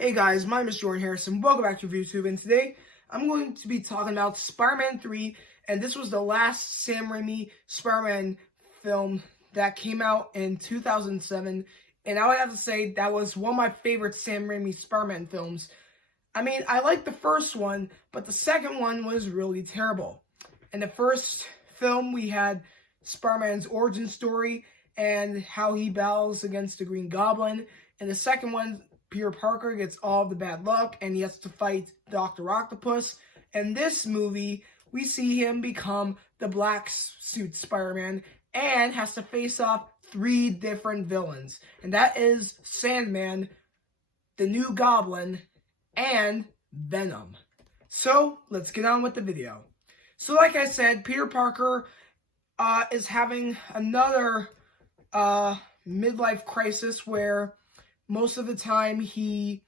Hey guys, my name is Jordan Harrison. Welcome back to YouTube, and today I'm going to be talking about Spider-Man 3, and this was the last Sam Raimi Spider-Man film that came out in 2007, and I would have to say that was one of my favorite Sam Raimi Spider-Man films. I mean, I liked the first one, but the second one was really terrible. In the first film, we had Spider-Man's origin story and how he battles against the Green Goblin. In the second one, Peter Parker gets all of the bad luck and he has to fight Dr. Octopus. In this movie, we see him become the Black Suit Spider-Man and has to face off 3 different villains. And that is Sandman, the New Goblin, and Venom. So, let's get on with the video. So, like I said, Peter Parker is having another midlife crisis where most of the time he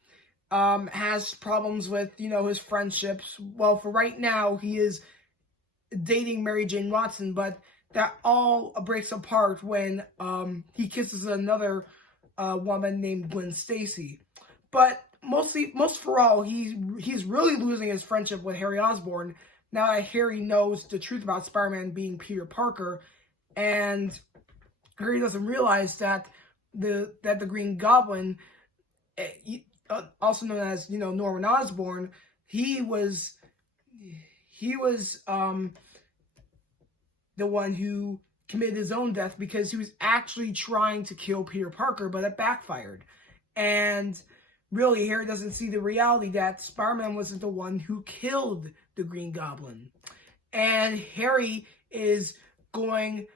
has problems with, his friendships. Well, for right now, he is dating Mary Jane Watson, but that all breaks apart when he kisses another woman named Gwen Stacy. But most for all, he's really losing his friendship with Harry Osborn now that Harry knows the truth about Spider-Man being Peter Parker, and Harry doesn't realize that the Green Goblin, also known as Norman Osborn, he was the one who committed his own death because he was actually trying to kill Peter Parker, but it backfired. And really, Harry doesn't see the reality that Spider-Man wasn't the one who killed the Green Goblin. And Harry is going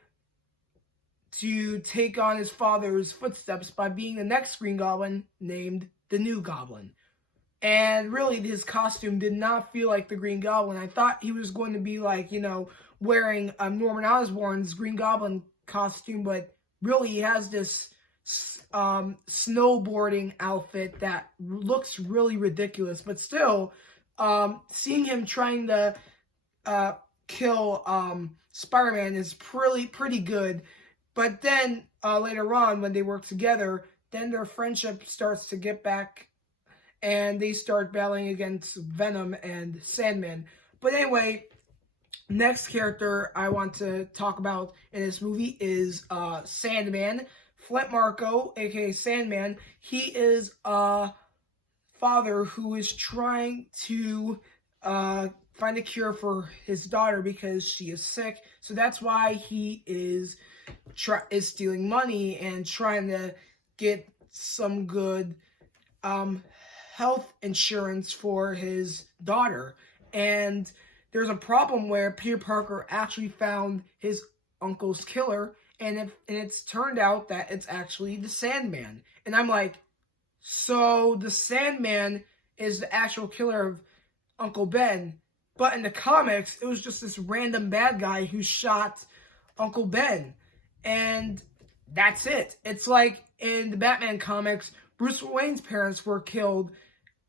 to take on his father's footsteps by being the next Green Goblin named the New Goblin. And really, his costume did not feel like the Green Goblin. I thought he was going to be like, wearing Norman Osborn's Green Goblin costume, but really he has this snowboarding outfit that looks really ridiculous. But still, seeing him trying to kill Spider-Man is pretty good. But then later on, when they work together, then their friendship starts to get back, and they start battling against Venom and Sandman. But anyway, next character I want to talk about in this movie is Sandman. Flint Marko, aka Sandman, he is a father who is trying to find a cure for his daughter because she is sick. So that's why he is stealing money and trying to get some good health insurance for his daughter. And there's a problem where Peter Parker actually found his uncle's killer, and it's turned out that it's actually the Sandman. And I'm like, so the Sandman is the actual killer of Uncle Ben, but in the comics, it was just this random bad guy who shot Uncle Ben. And that's it. It's like in the Batman comics, Bruce Wayne's parents were killed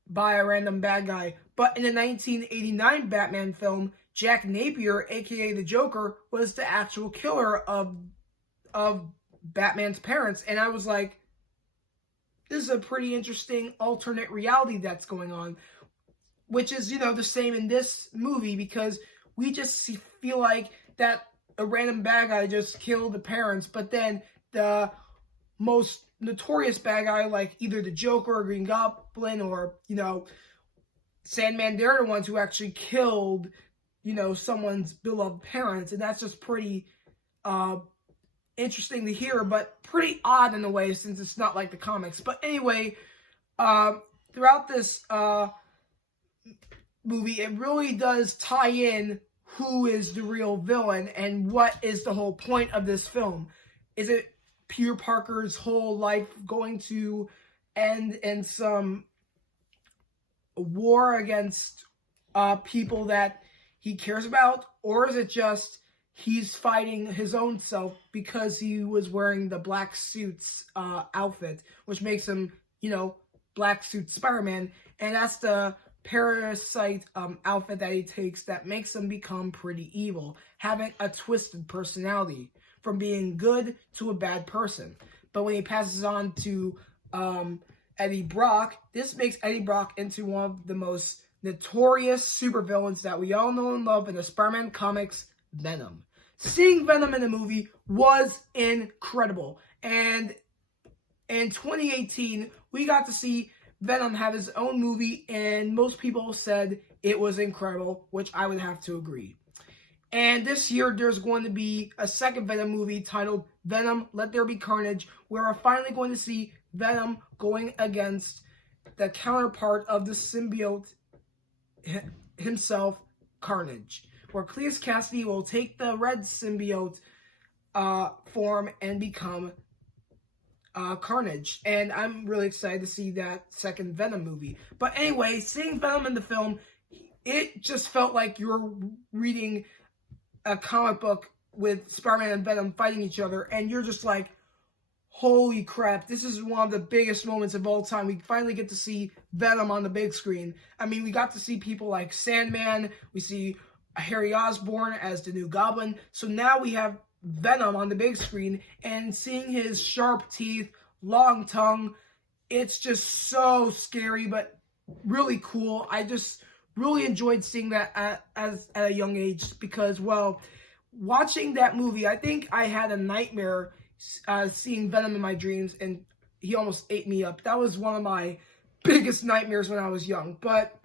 by a random bad guy. But in the 1989 Batman film, Jack Napier, aka the Joker, was the actual killer of Batman's parents. And I was like, this is a pretty interesting alternate reality that's going on. Which is, the same in this movie, because we just feel like that a random bad guy just killed the parents, but then the most notorious bad guy, like either the Joker or Green Goblin or, Sandman, they're the ones who actually killed, someone's beloved parents. And that's just pretty interesting to hear, but pretty odd in a way since it's not like the comics. But anyway, throughout this movie, it really does tie in who is the real villain and what is the whole point of this film. Is it Peter Parker's whole life going to end in some war against people that he cares about? Or is it just he's fighting his own self because he was wearing the Black Suit's outfit, which makes him, Black Suit Spider-Man, and that's the parasite outfit that he takes that makes him become pretty evil, having a twisted personality from being good to a bad person. But when he passes on to Eddie Brock. This makes Eddie Brock into one of the most notorious supervillains that we all know and love in the Spider-Man comics, Venom. Seeing Venom in the movie was incredible. And in 2018, we got to see Venom have his own movie, and most people said it was incredible, which I would have to agree. And this year, there's going to be a second Venom movie titled Venom, Let There Be Carnage, where we're finally going to see Venom going against the counterpart of the symbiote himself, Carnage, where Cletus Cassidy will take the red symbiote form and become Carnage. And I'm really excited to see that second Venom movie. But anyway, seeing Venom in the film, it just felt like you were reading a comic book with Spider-Man and Venom fighting each other, and you're just like, holy crap, this is one of the biggest moments of all time. We finally get to see Venom on the big screen. I mean, we got to see people like Sandman, we see Harry Osborn as the new Goblin, so now we have Venom on the big screen, and seeing his sharp teeth, long tongue, it's just so scary, but really cool. I just really enjoyed seeing that at a young age because, well, watching that movie, I think I had a nightmare seeing Venom in my dreams, and he almost ate me up. That was one of my biggest nightmares when I was young. But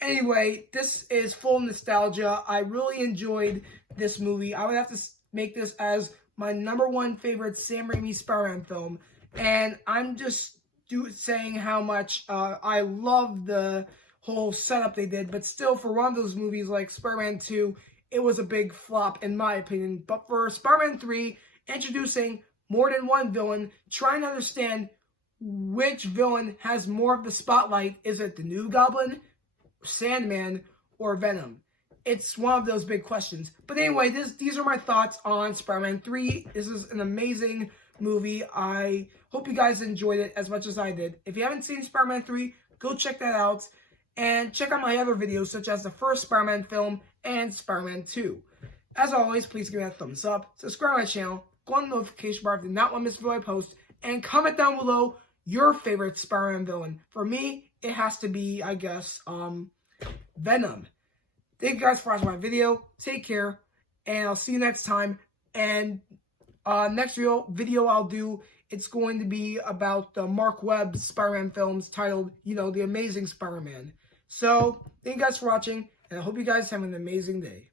anyway, this is full nostalgia. I really enjoyed this movie. I would have to make this as my #1 favorite Sam Raimi Spider-Man film. And I'm just saying how much I love the whole setup they did, but still, for one of those movies like Spider-Man 2, it was a big flop in my opinion. But for Spider-Man 3, introducing more than one villain, trying to understand which villain has more of the spotlight. Is it the new Goblin, Sandman, or Venom? It's one of those big questions. But anyway, these are my thoughts on Spider-Man 3. This is an amazing movie. I hope you guys enjoyed it as much as I did. If you haven't seen Spider-Man 3, go check that out. And check out my other videos, such as the first Spider-Man film and Spider-Man 2. As always, please give me a thumbs up, subscribe to my channel, go on the notification bar if you do not want to miss a video I post, and comment down below your favorite Spider-Man villain. For me, it has to be, I guess, Venom. Thank you guys for watching my video. Take care, and I'll see you next time. And next video I'll do, it's going to be about the Mark Webb Spider-Man films titled, The Amazing Spider-Man. So, thank you guys for watching, and I hope you guys have an amazing day.